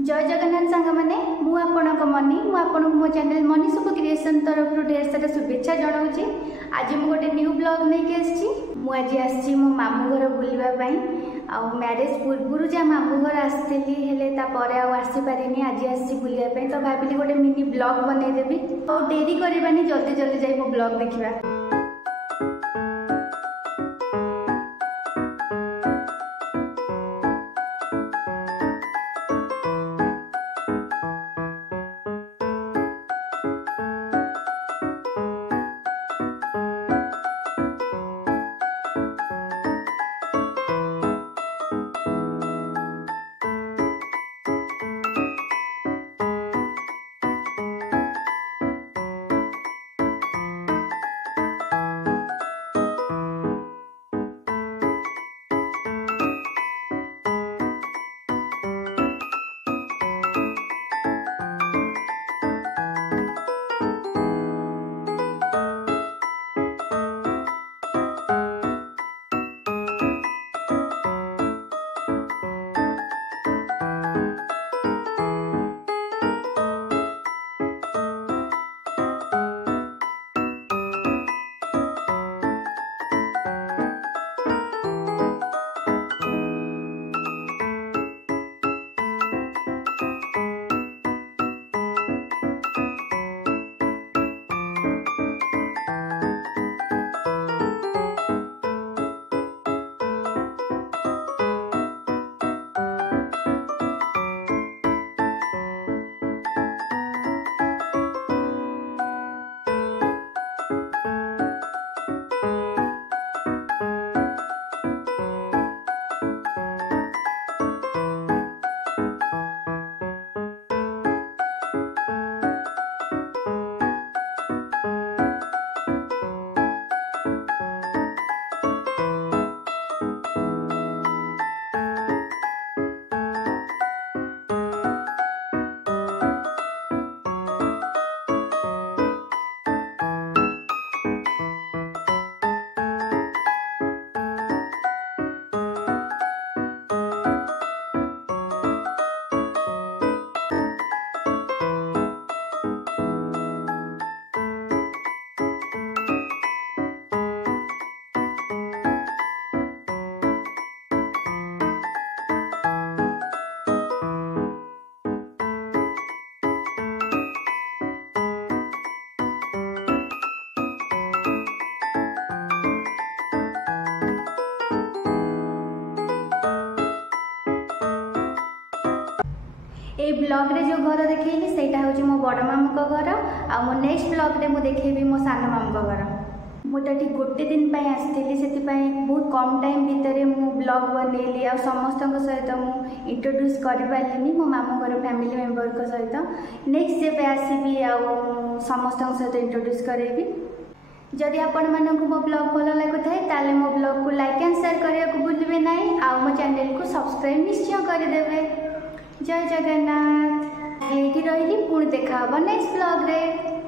जय जगन्नाथ सांग मैंने मनी मो चैनल मनी सब क्रिएशन तरफ ढेर सारा शुभेच्छा जनाऊँगी। आज मुझे गोटे न्यू ब्लॉग नहीं आज आसी मो मामू घर बुलवाई मैरेज पूर्व जहाँ मामू घर आसती आसीपारे आज आसी बुलायापी तो भाविली गोटे मिनी ब्लॉग बनईदेवी तो डेरी करवानी जल्दी जल्दी जाए मो ब्लॉग देखा। ये ब्लॉग रे जो घर देखली से मो बड़ मामू घर आ मो नेक्स्ट ब्लॉग रे मु देखेबी मो सान मामू घर। मुझे गोटे दिन आसती से बहुत कम टाइम भितर मु ब्लॉग बनैली आ समस्त सहित मु इंट्रोड्यूस कर पारे मो मामू घर फैमिली मेंबर को सहित नेक्स्ट जब आसबि समस्त सहित इंट्रोड्यूस करेबी। जदि आपण मानक मो ब्लॉग भल लगुए ताले मो ब्लॉग को लाइक एंड शेयर करने को भूलिए ना आ मो चैनल को सब्सक्राइब निश्चय करदेवे। जय जगन्नाथ। ये रही पुणी देखा नेक्स्ट ब्लॉग रे।